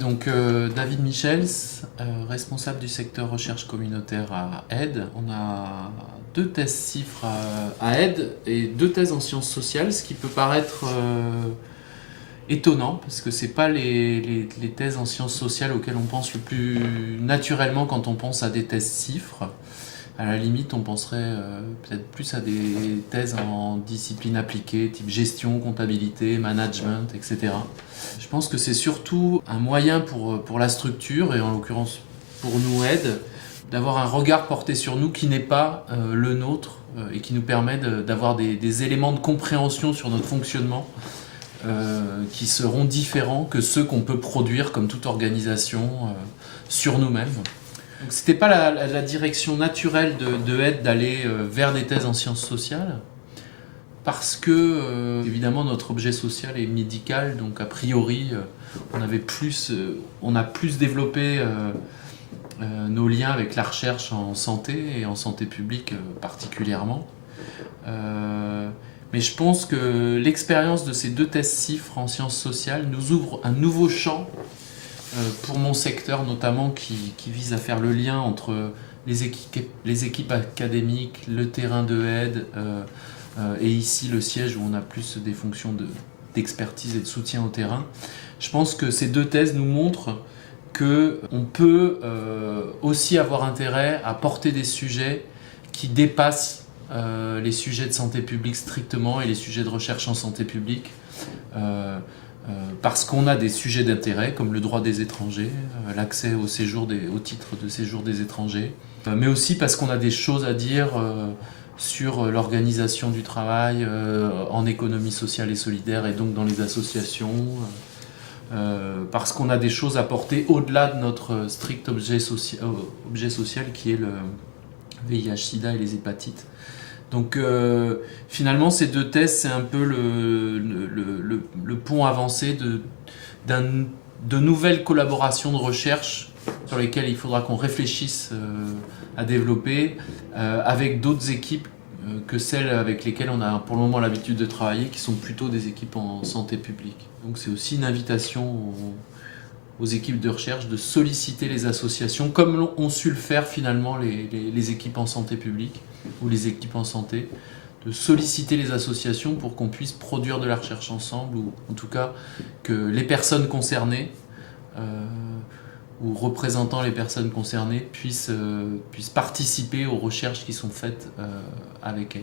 Donc David Michels, responsable du secteur recherche communautaire à Aide. On a 2 thèses CIFRE à Aide et 2 thèses en sciences sociales, ce qui peut paraître étonnant parce que c'est pas les thèses en sciences sociales auxquelles on pense le plus naturellement quand on pense à des thèses CIFRE. À la limite, on penserait peut-être plus à des thèses en discipline appliquée, type gestion, comptabilité, management, etc. Je pense que c'est surtout un moyen pour la structure, et en l'occurrence pour nous Aide, d'avoir un regard porté sur nous qui n'est pas le nôtre et qui nous permet d'avoir des éléments de compréhension sur notre fonctionnement qui seront différents que ceux qu'on peut produire comme toute organisation sur nous-mêmes. Donc c'était pas la direction naturelle de Aide d'aller vers des thèses en sciences sociales, parce que évidemment notre objet social est médical, donc a priori on a plus développé nos liens avec la recherche en santé et en santé publique particulièrement. Mais je pense que l'expérience de ces 2 thèses CIFRE en sciences sociales nous ouvre un nouveau champ pour mon secteur notamment, qui vise à faire le lien entre les équipes académiques, le terrain de Aide et ici le siège où on a plus des fonctions d'expertise et de soutien au terrain. Je pense que ces 2 thèses nous montrent qu'on peut aussi avoir intérêt à porter des sujets qui dépassent les sujets de santé publique strictement et les sujets de recherche en santé publique. Parce qu'on a des sujets d'intérêt comme le droit des étrangers, l'accès au titre de séjour des étrangers, mais aussi parce qu'on a des choses à dire sur l'organisation du travail en économie sociale et solidaire et donc dans les associations, parce qu'on a des choses à porter au-delà de notre strict objet social qui est le VIH-Sida et les hépatites. Donc finalement ces 2 thèses, c'est un peu le pont avancé de nouvelles collaborations de recherche sur lesquelles il faudra qu'on réfléchisse à développer avec d'autres équipes que celles avec lesquelles on a pour le moment l'habitude de travailler, qui sont plutôt des équipes en santé publique. Donc c'est aussi une invitation aux équipes de recherche de solliciter les associations, comme ont su le faire finalement les équipes en santé publique ou les équipes en santé, de solliciter les associations pour qu'on puisse produire de la recherche ensemble, ou en tout cas que les personnes concernées ou représentant les personnes concernées puissent participer aux recherches qui sont faites avec elles.